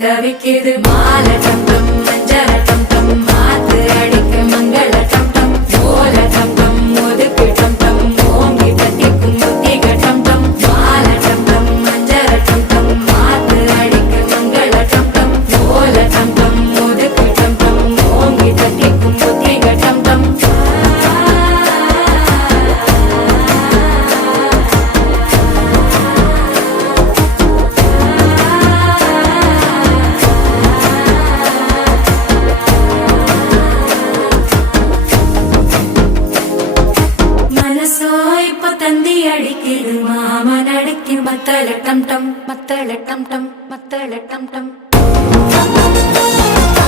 தவிக்குது மால டம் டம் மஞ்சள டம் டம் மாத்து அடிக்க மங்கள டம் டம் ஓல டம் டம் ஒதுக்கு டம் டம் ஓங்கி தட்டிக்கும் புத்திக டம் டம் மால டம் டம் மஞ்சள டம் டம் மாத்து அடிக்க மங்கள டம் டம் ஓல டம் டம் ஒதுக்கு டம் டம் ஓங்கி தட்டிக்கும் புத்திக டம் டம் தந்தி அடிக்குது மாமன் அடிக்கு மத்தள டம் டம் மத்தள டம் டம் மத்தள டம் டம்